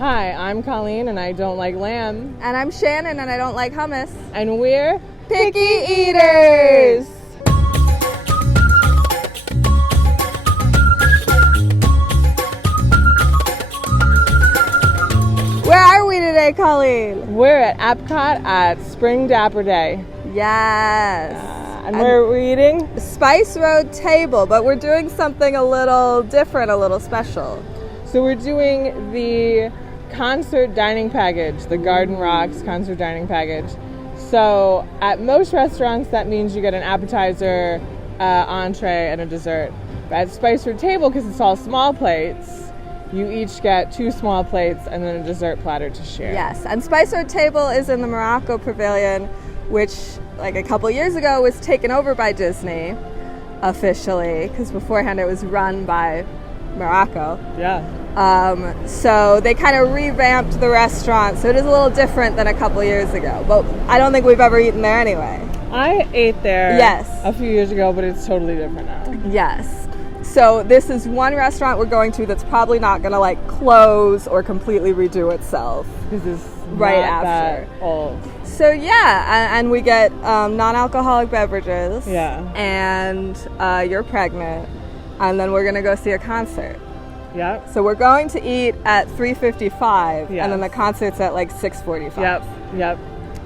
Hi, I'm Colleen and I don't like lamb. And I'm Shannen and I don't like hummus. And we're Picky Eaters! Where are we today, Colleen? We're at EPCOT at Spring Dapper Day. Yes. And where are we eating? Spice Road Table, but we're doing something a little different, a little special. So we're doing the concert dining package, the Garden Rocks concert dining package. So at most restaurants, that means you get an appetizer, entree, and a dessert. But at Spice Road Table, because it's all small plates, you each get 2 small plates and then a dessert platter to share. Yes, and Spice Road Table is in the Morocco Pavilion, which like a couple years ago was taken over by Disney officially, because beforehand it was run by Morocco. Yeah. So they kind of revamped the restaurant, so it is a little different than a couple years ago. But I don't think we've ever eaten there anyway. I ate there Yes. a few years ago, but it's totally different now. Yes. So this is one restaurant we're going to that's probably not going to like close or completely redo itself. Because it's right not after. that old. So yeah, and we get non-alcoholic beverages. Yeah. And you're pregnant, and then we're going to go see a concert. Yep. So we're going to eat at 3:55, Yes. and then the concert's at like 6:45. Yep.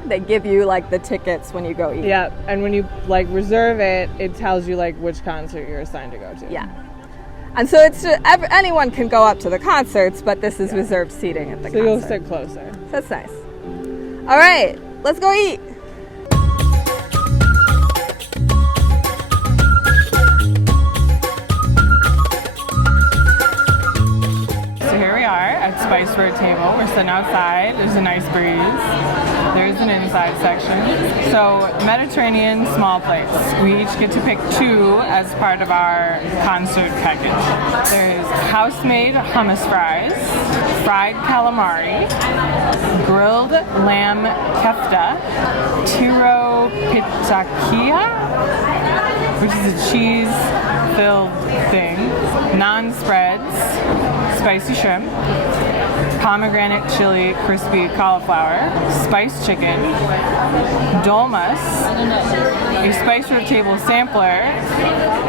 They give you like the tickets when you go eat. Yep. And when you like reserve it, it tells you like which concert you're assigned to go to. Yeah. And so it's anyone can go up to the concerts, but this is reserved seating at the So concert. you'll sit closer. So that's nice. All right, let's go eat. So here we are at Spice Road Table. We're sitting outside. There's a nice breeze. There's an inside section. So Mediterranean small plates. We each get to pick 2 as part of our concert package. There's house-made hummus fries, fried calamari, grilled lamb kefta, tiro pitakia, which is a cheese-filled thing, non-spreads, spicy shrimp, pomegranate chili crispy cauliflower, spiced chicken, dolmas, a Spice Road Table sampler,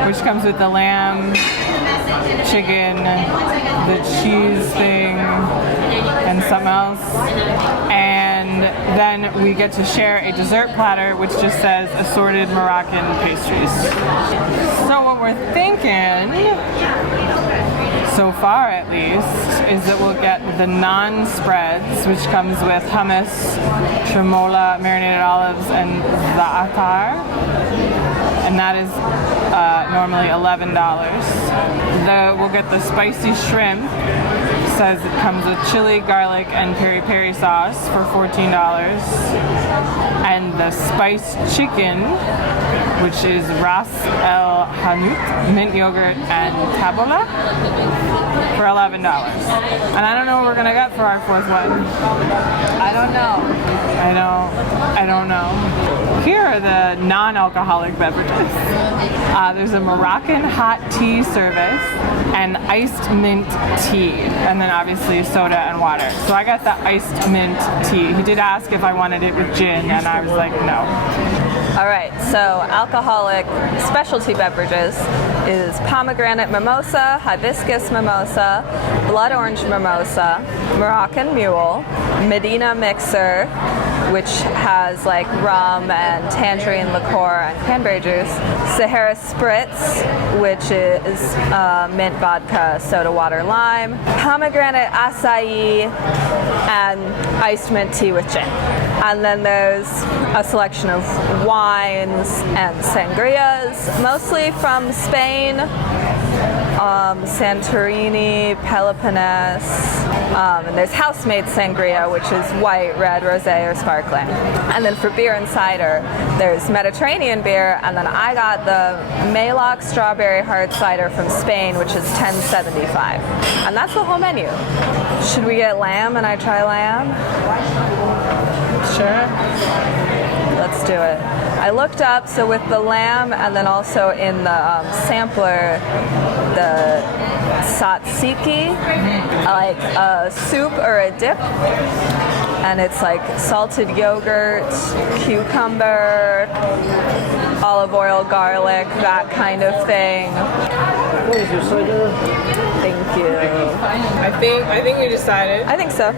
which comes with the lamb, chicken, the cheese thing, and something else. And then we get to share a dessert platter, which just says assorted Moroccan pastries. So what we're thinking, so far at least, is that we'll get the non-spreads, which comes with hummus, tremola, marinated olives, and za'atar. And that is normally $11. We'll get the spicy shrimp. It says it comes with chili, garlic, and peri-peri sauce for $14. And the spiced chicken, which is ras el hanout, mint yogurt, and tabola, for $11. And I don't know what we're gonna get for our 4th one. I don't know. I don't know. Here are the non-alcoholic beverages. There's a Moroccan hot tea service and iced mint tea, and then obviously soda and water. So I got the iced mint tea. He did ask if I wanted it with gin, and I was like, no. All right, so alcoholic specialty beverages is pomegranate mimosa, hibiscus mimosa, blood orange mimosa, Moroccan mule, Medina mixer, which has like rum and tangerine liqueur and cranberry juice, Sahara spritz, which is mint vodka, soda water, lime, pomegranate acai, and iced mint tea with gin. And then there's a selection of wines and sangrias, mostly from Spain, Santorini, Peloponnese, and there's house-made sangria, which is white, red, rosé, or sparkling. And then for beer and cider, there's Mediterranean beer, and then I got the Maalox strawberry hard cider from Spain, which is $10.75. And that's the whole menu. Should we get lamb and I try lamb? Sure. Let's do it. I looked up, so with the lamb and then also in the sampler, the tzatziki, like a soup or a dip. And it's like salted yogurt, cucumber, olive oil, garlic, that kind of thing. What is your cider? Thank you. I think we decided. I think so.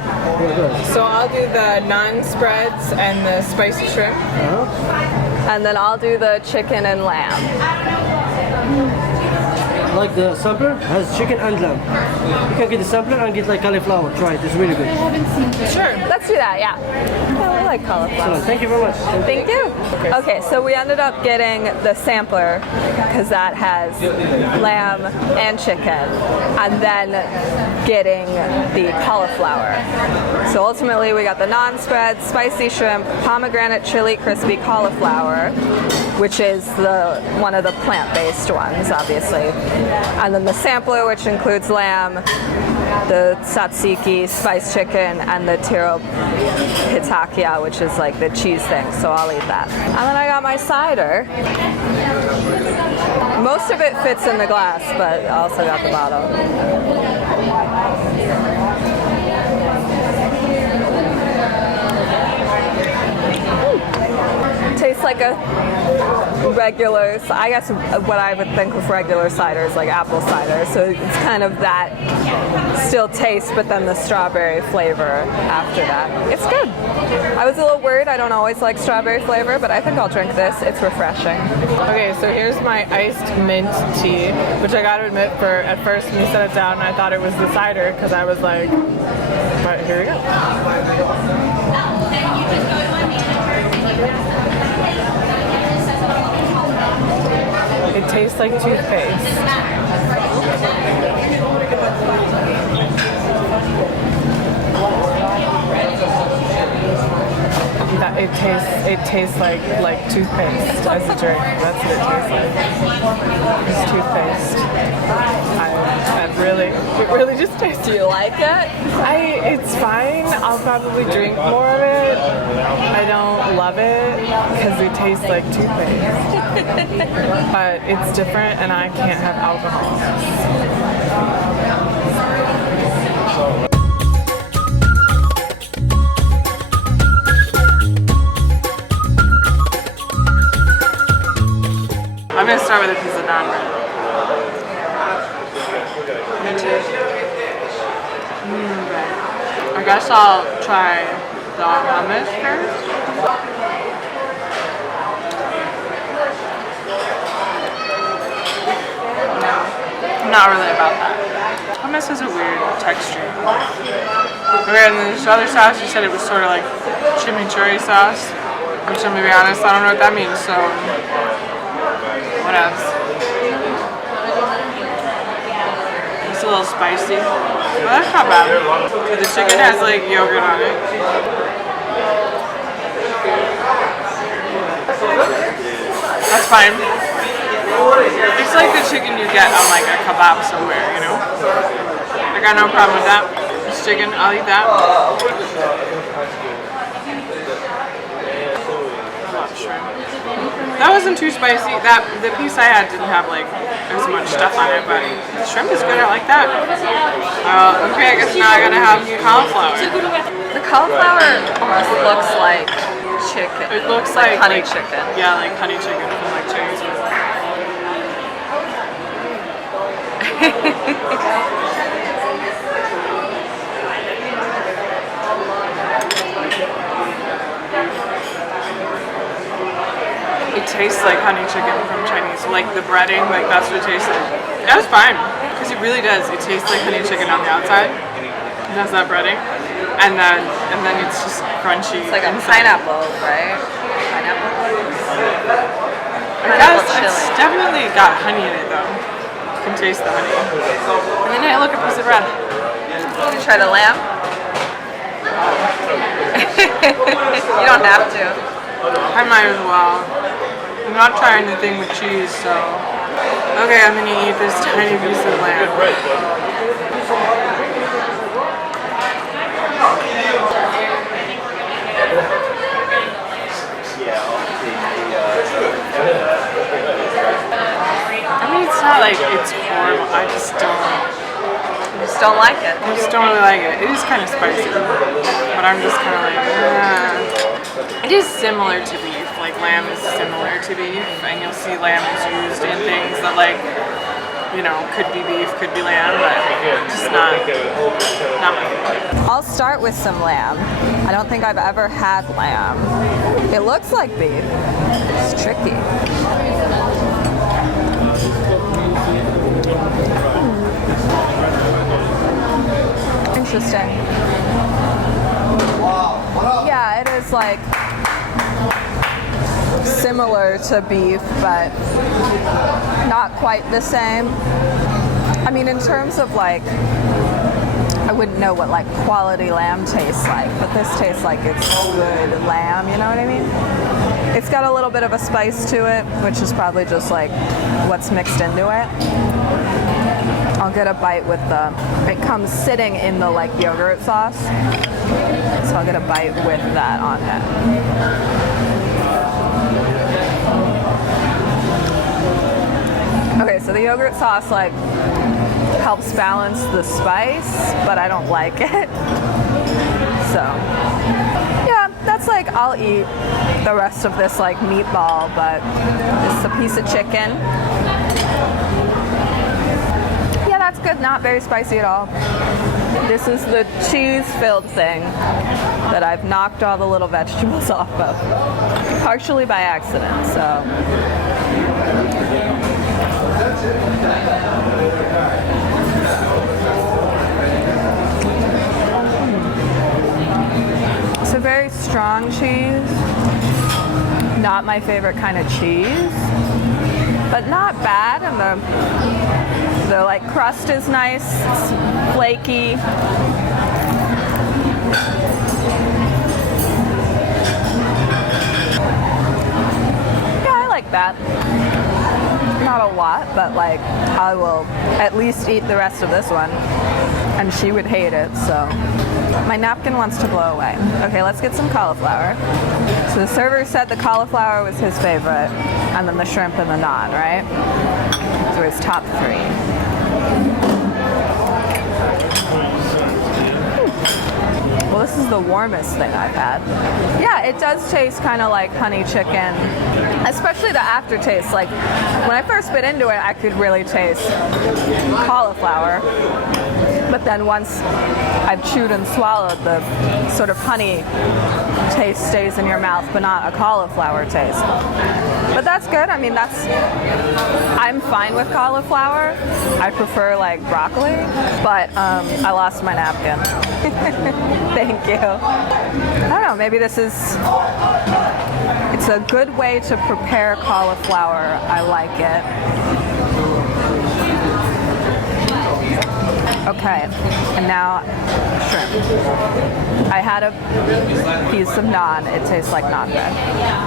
So I'll do the naan spreads and the spicy shrimp. And then I'll do the chicken and lamb. Like the sampler has chicken and lamb. You can get the sampler and get like cauliflower. Try it, it's really good. Sure. Let's do that, yeah. I like cauliflower. So, thank you very much. Thank you. Okay, so we ended up getting the sampler because that has lamb and chicken, and then getting the cauliflower. So ultimately we got the naan spread, spicy shrimp, pomegranate chili crispy cauliflower, which is one of the plant-based ones, obviously. And then the sampler, which includes lamb, the tzatziki, spiced chicken, and the tiro pitaka, which is like the cheese thing, so I'll eat that. And then I got my cider. Most of it fits in the glass, but I also got the bottle. Tastes like a regular, I guess what I would think of regular cider is like apple cider, so it's kind of that still taste, but then the strawberry flavor after that. It's good. I was a little worried, I don't always like strawberry flavor, but I think I'll drink this. It's refreshing. Okay, so here's my iced mint tea, which I gotta admit, at first when you set it down, I thought it was the cider, because I was like, but here we go. It tastes like toothpaste. It tastes like toothpaste as a drink. That's what it tastes like. It's toothpaste. It really just tastes. Do you like it? It's fine. I'll probably drink more of it. I don't love it because it tastes like toothpaste. But it's different, and I can't have alcohol. I'm gonna start with a piece of naan bread. I guess I'll try the hummus first. I'm not really about that. Hummus has a weird texture. Okay, and then this other sauce, you said it was sort of like chimichurri sauce, which I'm gonna be honest, I don't know what that means, so what else? It's a little spicy. Well, that's not bad. But the chicken has like yogurt on it. That's fine. It's like the chicken you get on like a kebab somewhere, you know? I got no problem with that. It's chicken, I'll eat that. That wasn't too spicy. The piece I had didn't have like as much stuff on it, but the shrimp is good. I like that. Okay, I guess now I gotta have cauliflower. The cauliflower almost looks like chicken. It looks like honey chicken. Yeah, like honey chicken from like Chinese food. It tastes like honey chicken from Chinese, like the breading, like that's what it tastes like. That was fine, because it really does. It tastes like honey chicken on the outside. It has that breading, and then it's just crunchy. It's like a inside. pineapple, right? Pineapple. I guess it's definitely got honey in it though. You can taste the honey. And then I look at a piece of bread. Did you try the lamb? You don't have to. I might as well. I'm not trying the thing with cheese, so. Okay, I'm gonna eat this tiny piece of lamb. like, it's horrible. I just don't like it. I just don't really like it. It is kind of spicy, but I'm just kind of like, It is similar to beef. Like, lamb is similar to beef, and you'll see lamb is used in things that, like, you know, could be beef, could be lamb, but just not my favorite. I'll start with some lamb. I don't think I've ever had lamb. It looks like beef. It's tricky. Interesting. Yeah, it is like similar to beef, but not quite the same. I mean, in terms of like, I wouldn't know what like quality lamb tastes like, but this tastes like it's good lamb, you know what I mean? It's got a little bit of a spice to it, which is probably just like what's mixed into it. I'll get a bite with it comes sitting in the like yogurt sauce, so I'll get a bite with that on it. Okay, so the yogurt sauce like helps balance the spice, but I don't like it. So yeah, that's like, I'll eat the rest of this like meatball, but it's a piece of chicken. Yeah, that's good, not very spicy at all. This is the cheese-filled thing that I've knocked all the little vegetables off of, partially by accident, so. It's a very strong cheese. Not my favorite kind of cheese, but not bad. And the like crust is nice. It's flaky. Yeah, I like that. Not a lot, but like I will at least eat the rest of this one, and she would hate it, so my napkin wants to blow away. Okay, let's get some cauliflower. So the server said the cauliflower was his favorite, and then the shrimp and the naan, right? So his top three. Well, this is the warmest thing I've had. Yeah, it does taste kind of like honey chicken, especially the aftertaste. Like, when I first bit into it, I could really taste cauliflower. But then once I've chewed and swallowed, the sort of honey taste stays in your mouth, but not a cauliflower taste. But that's good. I mean, I'm fine with cauliflower. I prefer like broccoli, but I lost my napkin. Thank you. I don't know, maybe it's a good way to prepare cauliflower. I like it. Okay, and now shrimp. I had a piece of naan. It tastes like naan bread,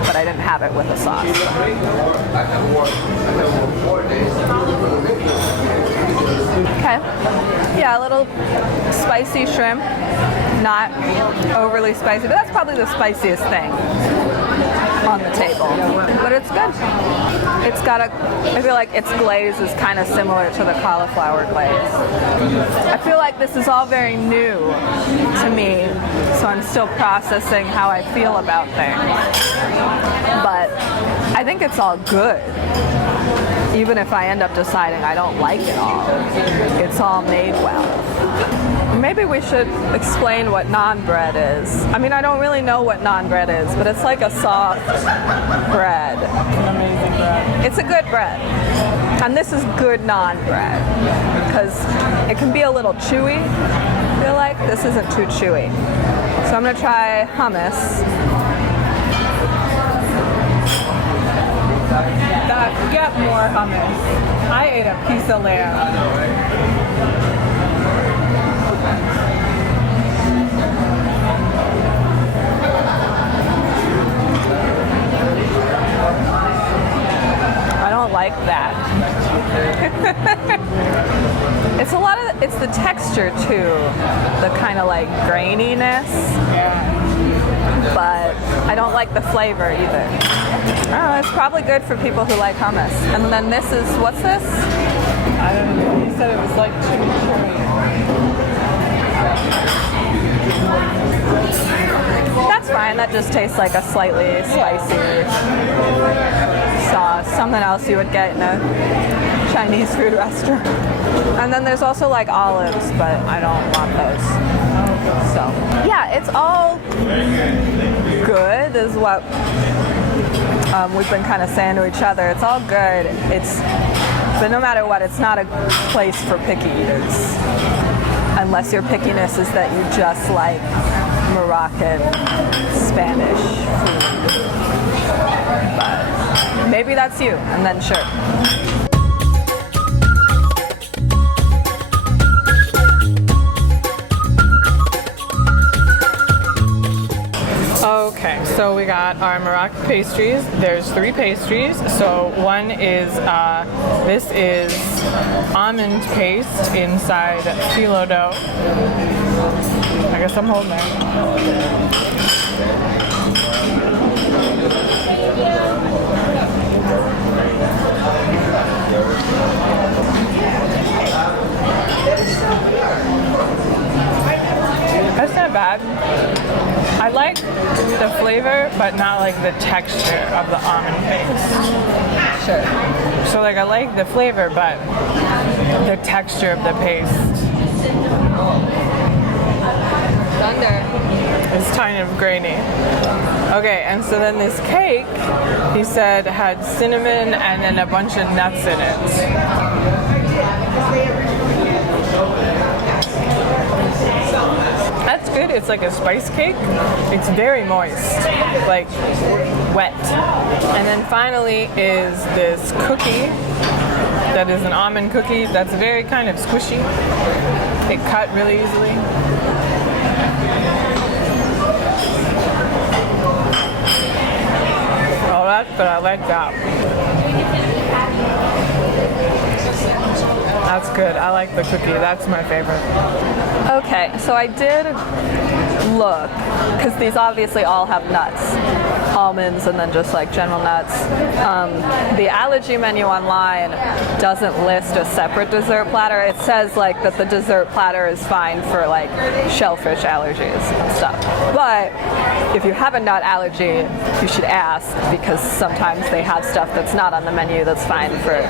but I didn't have it with a sauce. Okay, yeah, a little spicy shrimp. Not overly spicy, but that's probably the spiciest thing on the table. But it's good. It's got I feel like its glaze is kind of similar to the cauliflower glaze. I feel like this is all very new to me, so I'm still processing how I feel about things. But I think it's all good. Even if I end up deciding I don't like it all, it's all made well. Maybe we should explain what naan bread is. I mean, I don't really know what naan bread is, but it's like a soft bread. Amazing bread. It's a good bread. And this is good naan bread, because it can be a little chewy. I feel like this isn't too chewy. So I'm gonna try hummus. Get more hummus. I ate a piece of lamb. I don't like that. It's the texture too, the kind of like graininess. Yeah. But I don't like the flavor either. Oh, it's probably good for people who like hummus. And then this is, what's this? I don't know. He said it was like chimichurri. That's fine. That just tastes like a slightly spicy sauce. Something else you would get in a Chinese food restaurant. And then there's also like olives, but I don't want those. So yeah, it's all good is what we've been kind of saying to each other. It's all good. But no matter what, it's not a place for picky eaters. Unless your pickiness is that you just like Moroccan, Spanish food. But maybe that's you, and then sure. Okay, so we got our Moroccan pastries. There's 3 pastries. So one is, this is almond paste inside phyllo dough. I guess I'm holding it. That's not bad. I like the flavor, but not like the texture of the almond paste. Sure. So like I like the flavor, but the texture of the paste Thunder. is kind of grainy. Okay, and so then this cake, he said, had cinnamon and then a bunch of nuts in it. That's good. It's like a spice cake. It's very moist, like wet. And then finally is this cookie that is an almond cookie that's very kind of squishy. It cut really easily. Oh, that's good. I like that. That's good. I like the cookie. That's my favorite. Okay, so I did look, because these obviously all have nuts, almonds and then just like general nuts. The allergy menu online doesn't list a separate dessert platter. It says like that the dessert platter is fine for like shellfish allergies and stuff. But if you have a nut allergy, you should ask, because sometimes they have stuff that's not on the menu that's fine for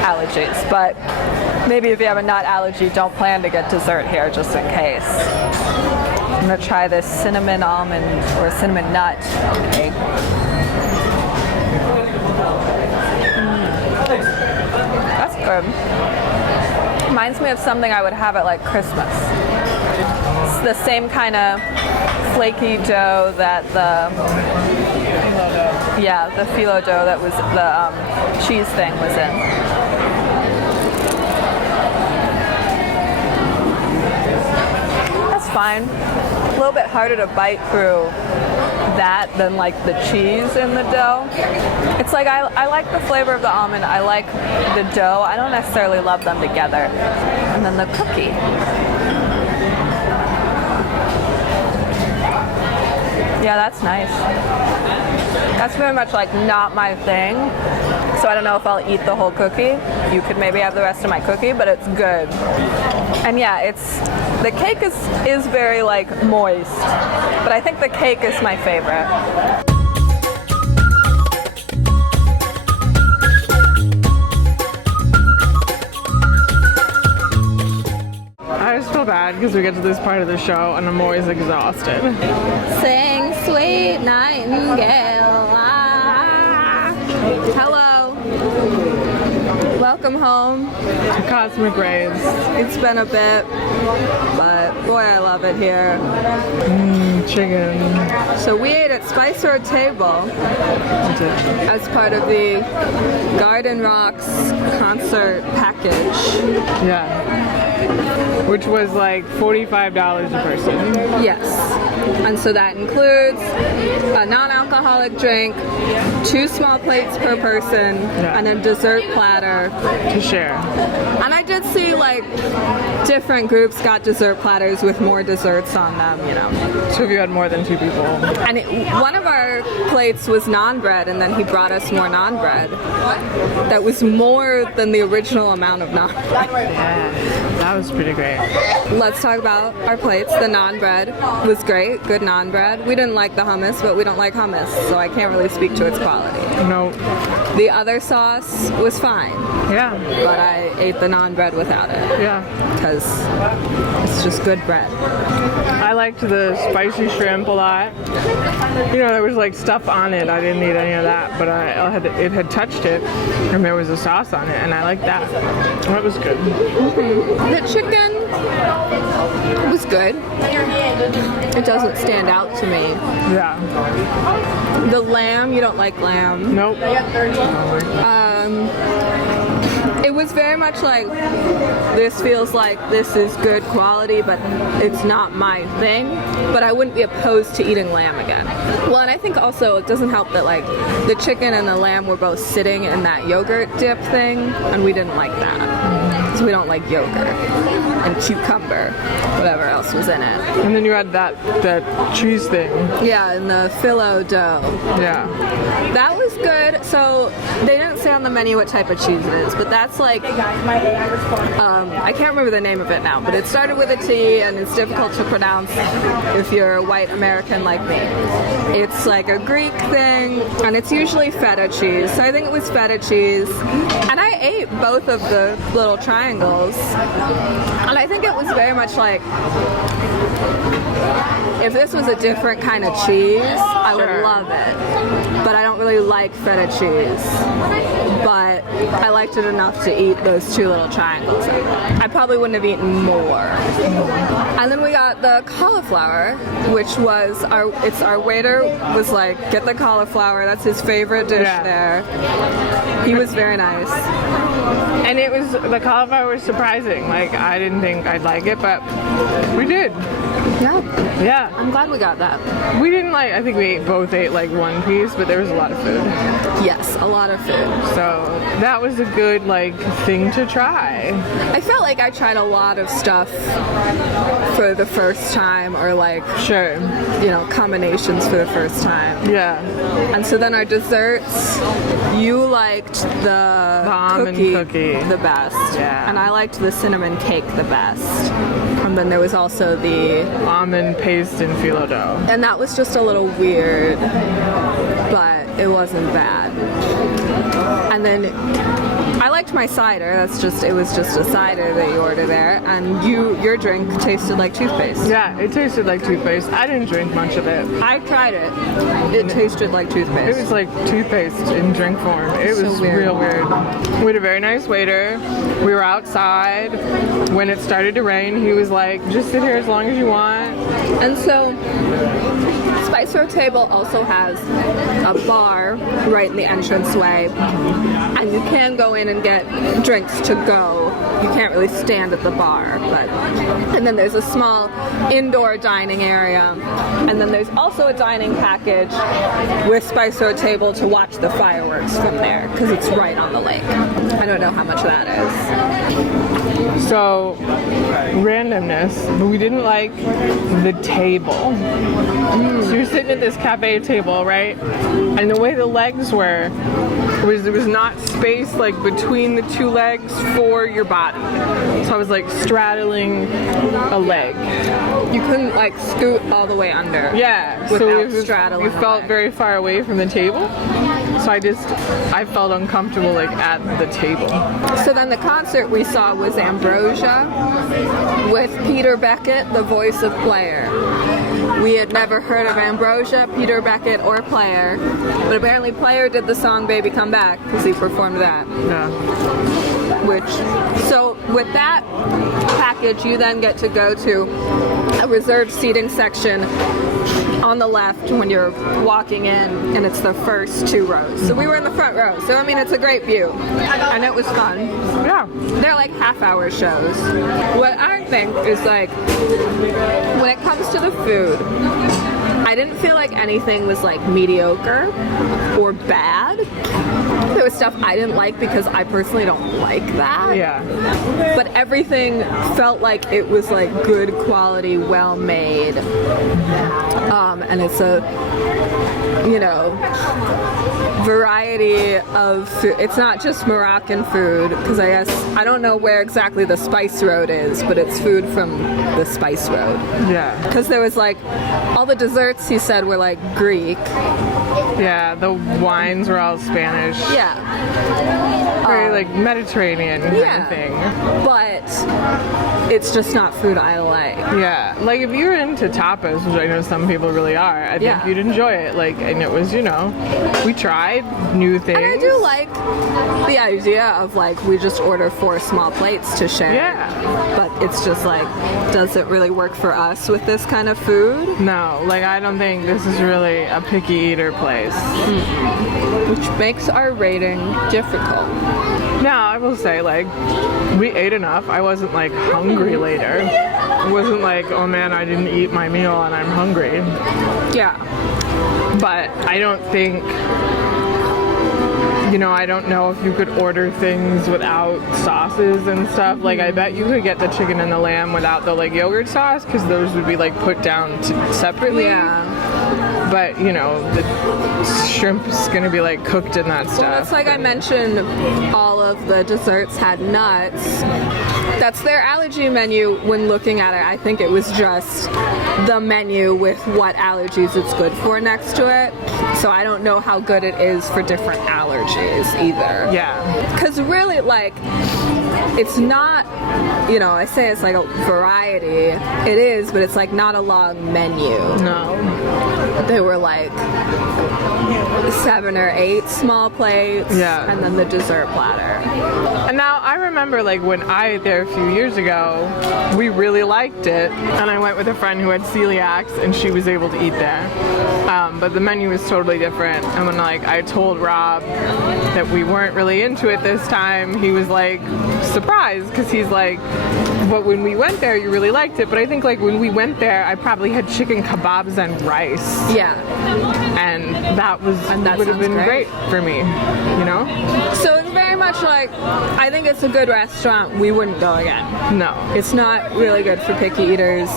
allergies. But maybe if you have a nut allergy, don't plan to get dessert here just in case. I'm gonna try this cinnamon almond or cinnamon nut cake. That's good. Reminds me of something I would have at like Christmas. It's the same kind of flaky dough that the phyllo dough that was the cheese thing was in. Fine. A little bit harder to bite through that than like the cheese in the dough. It's like I like the flavor of the almond. I like the dough. I don't necessarily love them together. And then the cookie. Yeah, that's nice. That's very much like not my thing. So I don't know if I'll eat the whole cookie. You could maybe have the rest of my cookie, but it's good. And yeah, the cake is very like moist, but I think the cake is my favorite. I just feel bad because we get to this part of the show and I'm always exhausted. Sing, sweet nightingale. Ah. Hello. Welcome home. To Cosmic Rays. It's been a bit, but boy, I love it here. Chicken. So we ate at Spicer Table as part of the Garden Rocks concert package. Yeah. Which was like $45 a person. Yes. And so that includes a non-alcoholic drink, 2 small plates per person, and a dessert platter to share. And I did see like different groups got dessert platters with more desserts on them, you know. So if you had more than 2 people. And one of our plates was naan bread, and then he brought us more naan bread. That was more than the original amount of naan bread. Yeah, that was pretty great. Let's talk about our plates. The naan bread was great, good naan bread. We didn't like the hummus, but we don't like hummus, so I can't really speak to its quality. No. The other sauce was fine. Yeah. But I ate the naan bread without it. Yeah. Because it's just good bread. I liked the spicy shrimp a lot. You know, there was like stuff on it. I didn't eat any of that, but it had touched it, and there was a sauce on it, and I liked that. That was good. Mm-hmm. The chicken was good. It doesn't stand out to me. Yeah. The lamb, you don't like lamb. Nope. It was very much like, this feels like this is good quality, but it's not my thing. But I wouldn't be opposed to eating lamb again. Well, and I think also it doesn't help that like the chicken and the lamb were both sitting in that yogurt dip thing, and we didn't like that. So we don't like yogurt and cucumber, whatever else was in it. And then you had that cheese thing. Yeah, and the phyllo dough. Yeah. That was good. So they didn't say on the menu what type of cheese it is, but that's like, I can't remember the name of it now, but it started with a T and it's difficult to pronounce if you're a white American like me. It's like a Greek thing, and it's usually feta cheese. So I think it was feta cheese. And I ate both of the little triangles. And I think it was very much like, if this was a different kind of cheese, I would love it. But I don't really like feta cheese. But I liked it enough to eat those 2 little triangles. I probably wouldn't have eaten more. And then we got the cauliflower, which was our waiter was like, get the cauliflower, that's his favorite dish there. He was very nice. And the cauliflower was surprising. Like, I didn't think I'd like it, but we did. Yeah. Yeah. I'm glad we got that. We didn't I think we both ate like 1 piece, but there was a lot of food. Yes, a lot of food. So that was a good thing to try. I felt like I tried a lot of stuff for the first time, or sure, combinations for the first time. Yeah. And so then our desserts, you liked the almond cookie the best. Yeah. And I liked the cinnamon cake the best. And then there was also the almond paste and phyllo dough. And that was just a little weird, but it wasn't bad. And then I liked my cider. It was just a cider that you order there, and your drink tasted like toothpaste. Yeah, it tasted like toothpaste. I didn't drink much of it. I tried it. It tasted like toothpaste. It was like toothpaste in drink form. It was real weird. We had a very nice waiter. We were outside. When it started to rain, he was like, just sit here as long as you want. And so Spice Road Table also has a bar right in the entranceway, and you can go in and get drinks to go. You can't really stand at the bar, and then there's a small indoor dining area, and then there's also a dining package with Spice Road Table to watch the fireworks from there, because it's right on the lake. I don't know how much that is. So, randomness, but we didn't like the table. So you're sitting at this cafe table, right? And the way the legs were, there was not space between the 2 legs for your body. So I was straddling a leg. You couldn't scoot all the way under. Yeah. Without straddling. We felt very far away from the table. So I felt uncomfortable at the table. So then the concert we saw was Ambrosia with Peter Beckett, the voice of Player. We had never heard of Ambrosia, Peter Beckett, or Player, but apparently Player did the song Baby Come Back because he performed that. Yeah. So with that package, you then get to go to a reserved seating section on the left when you're walking in, and it's the first 2 rows. So we were in the front row. So it's a great view, and it was fun. Yeah. They're half-hour shows. What I think is when it comes to the food, I didn't feel like anything was like mediocre or bad. There was stuff I didn't like because I personally don't like that. Yeah. But everything felt like it was like good quality, well made. And it's a, you know, variety of food. It's not just Moroccan food, because I guess I don't know where exactly the Spice Road is, but it's food from the Spice Road. Yeah. Because there was like all the desserts he said were like Greek. Yeah, the wines were all Spanish. Yeah. Very like Mediterranean kind of thing. But it's just not food I like. Yeah, like if you're into tapas, which I know some people really are, I think you'd enjoy it. Like, and it was, you know, we tried new things. And I do like the idea of like we just order 4 small plates to share. Yeah. But it's just like, does it really work for us with this kind of food? No, like I don't think this is really a picky eater place. Which makes our rating difficult. Now, I will say, like, we ate enough. I wasn't like hungry later. It wasn't like, oh man, I didn't eat my meal and I'm hungry. Yeah. But I don't think, you know, I don't know if you could order things without sauces and stuff. Like, I bet you could get the chicken and the lamb without the like yogurt sauce, because those would be like put down separately. Yeah. But, you know, the shrimp's gonna be like cooked in that stuff. Well, it's like I mentioned, all of the desserts had nuts. That's their allergy menu. When looking at it, I think it was just the menu with what allergies it's good for next to it. So I don't know how good it is for different allergies either. Yeah. Because really, like, it's not, you know, I say it's like a variety. It is, but it's like not a long menu. No. They were like 7 or 8 small plates, and then the dessert platter. And now I remember, like, when I ate there a few years ago, we really liked it, and I went with a friend who had celiacs, and she was able to eat there. But the menu was totally different. And when like I told Rob that we weren't really into it this time, he was like surprised, because he's like, but when we went there, you really liked it. But I think like when we went there, I probably had chicken kebabs and rice. Yeah. And that would have been great for me, you know? So it's very much like, I think it's a good restaurant. We wouldn't go again. No. It's not really good for picky eaters.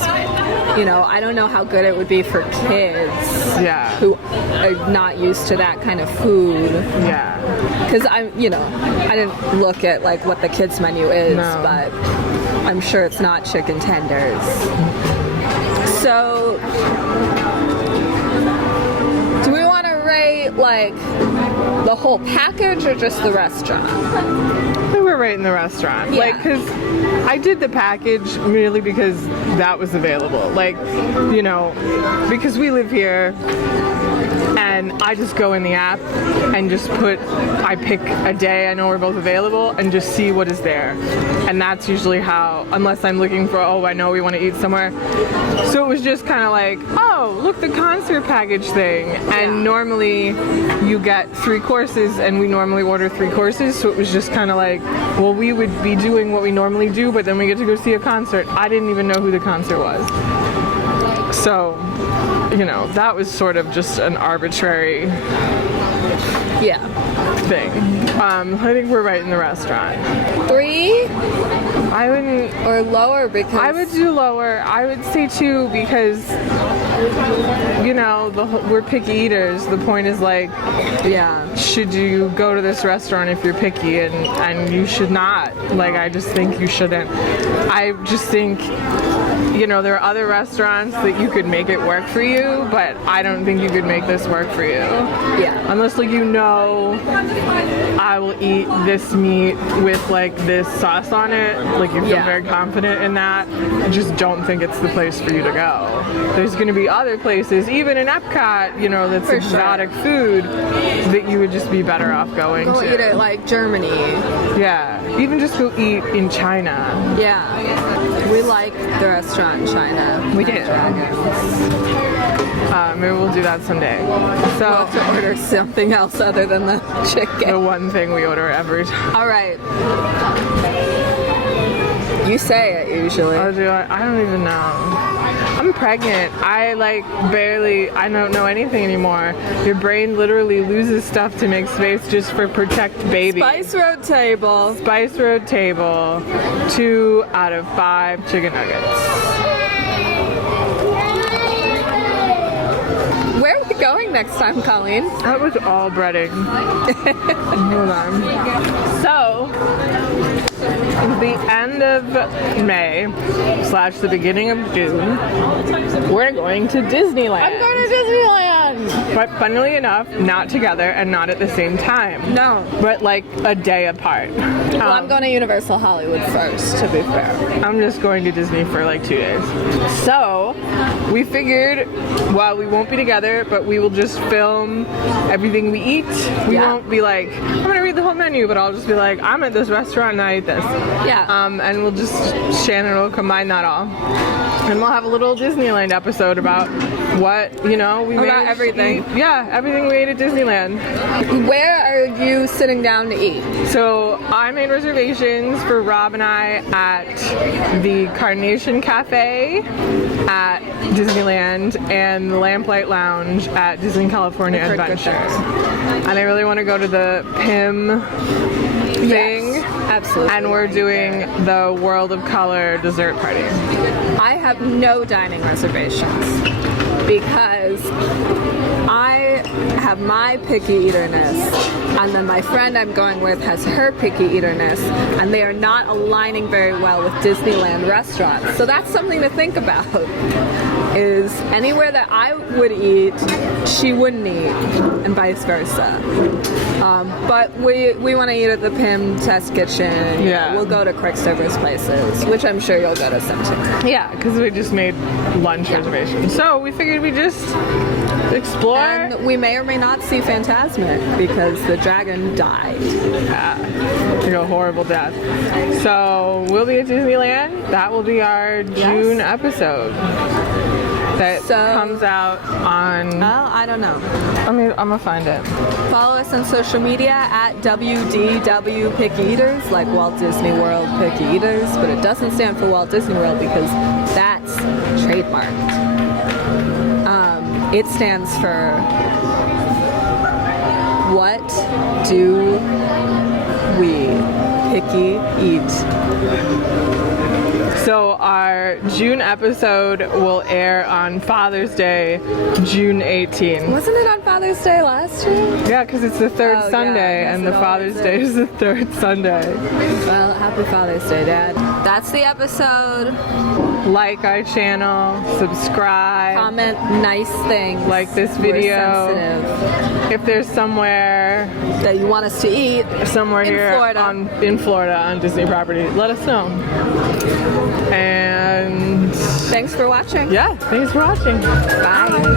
You know, I don't know how good it would be for kids who are not used to that kind of food. Yeah. Because I didn't look at like what the kids menu is, but I'm sure it's not chicken tenders. So, do we want to rate like the whole package or just the restaurant? We were right in the restaurant. Yeah. Like, because I did the package merely because that was available. Like, you know, because we live here, and I just go in the app and just I pick a day I know we're both available and just see what is there. And that's usually how, unless I'm looking for, oh, I know we want to eat somewhere. So it was just kind of like, oh, look, the concert package thing. And normally you get 3 courses, and we normally order 3 courses. So it was just kind of like, well, we would be doing what we normally do, but then we get to go see a concert. I didn't even know who the concert was. So, you know, that was sort of just an arbitrary thing. I think we're right in the restaurant. 3? I wouldn't. Or lower, because I would do lower. I would say 2, because, you know, we're picky eaters. The point is like, should you go to this restaurant if you're picky? And you should not. Like, I just think you shouldn't. I just think, you know, there are other restaurants that you could make it work for you, but I don't think you could make this work for you. Yeah. Unless, like, you know, I will eat this meat with, like, this sauce on it. Like, you feel very confident in that. I just don't think it's the place for you to go. There's going to be other places, even in EPCOT, you know, that's exotic food, that you would just be better off going to. Go eat at, like, Germany. Yeah. Even just go eat in China. Yeah. We like the restaurant in China. We do. Maybe we'll do that someday. So we'll have to order something else other than the chicken. The one thing we order every time. All right. You say it usually. I'll do it. I don't even know. I'm pregnant. I I don't know anything anymore. Your brain literally loses stuff to make space just for protect baby. Spice Road table. Spice Road table. 2 out of 5 chicken nuggets. Where are we going next time, Colleen? That was all breading. Hold on. So, the end of May / the beginning of June, we're going to Disneyland. I'm going to Disneyland! But funnily enough, not together and not at the same time. No. But like a day apart. Well, I'm going to Universal Hollywood first, to be fair. I'm just going to Disney for like 2 days. So, we figured, well, we won't be together, but we will just film everything we eat. We won't be like, I'm gonna read the whole menu, but I'll just be like, I'm at this restaurant and I ate this. Yeah. And we'll just, Shannen will combine that all. And we'll have a little Disneyland episode about what, we about everything. Yeah, everything we ate at Disneyland. Where are you sitting down to eat? So I made reservations for Rob and I at the Carnation Cafe at Disneyland and the Lamplight Lounge at Disney California Adventure. And I really want to go to the PIM thing. Yes, absolutely. And we're doing the World of Color dessert party. I have no dining reservations because I have my picky eaterness, and then my friend I'm going with has her picky eaterness, and they are not aligning very well with Disneyland restaurants. So that's something to think about. Is anywhere that I would eat, she wouldn't eat, and vice versa. But we want to eat at the PIM Test Kitchen. Yeah. We'll go to quick service places, which I'm sure you'll go to sometime. Yeah, because we just made lunch reservations. So we figured we'd just explore. And we may or may not see Fantasmic because the dragon died. Yeah, like a horrible death. So we'll be at Disneyland. That will be our June episode. That comes out on... Well, I don't know. I'm gonna find it. Follow us on social media at WDW Picky Eaters, like Walt Disney World Picky Eaters, but it doesn't stand for Walt Disney World because that's trademarked. It stands for What Do We Picky Eat? So our June episode will air on Father's Day, June 18th. Wasn't it on Father's Day last year? Yeah, because it's the third Sunday, and the Father's Day is the third Sunday. Well, happy Father's Day, Dad. That's the episode. Like our channel, subscribe. Comment nice things. Like this video. We're sensitive. If there's somewhere that you want us to eat, somewhere here in Florida on Disney property, let us know. And thanks for watching. Yeah, thanks for watching. Bye.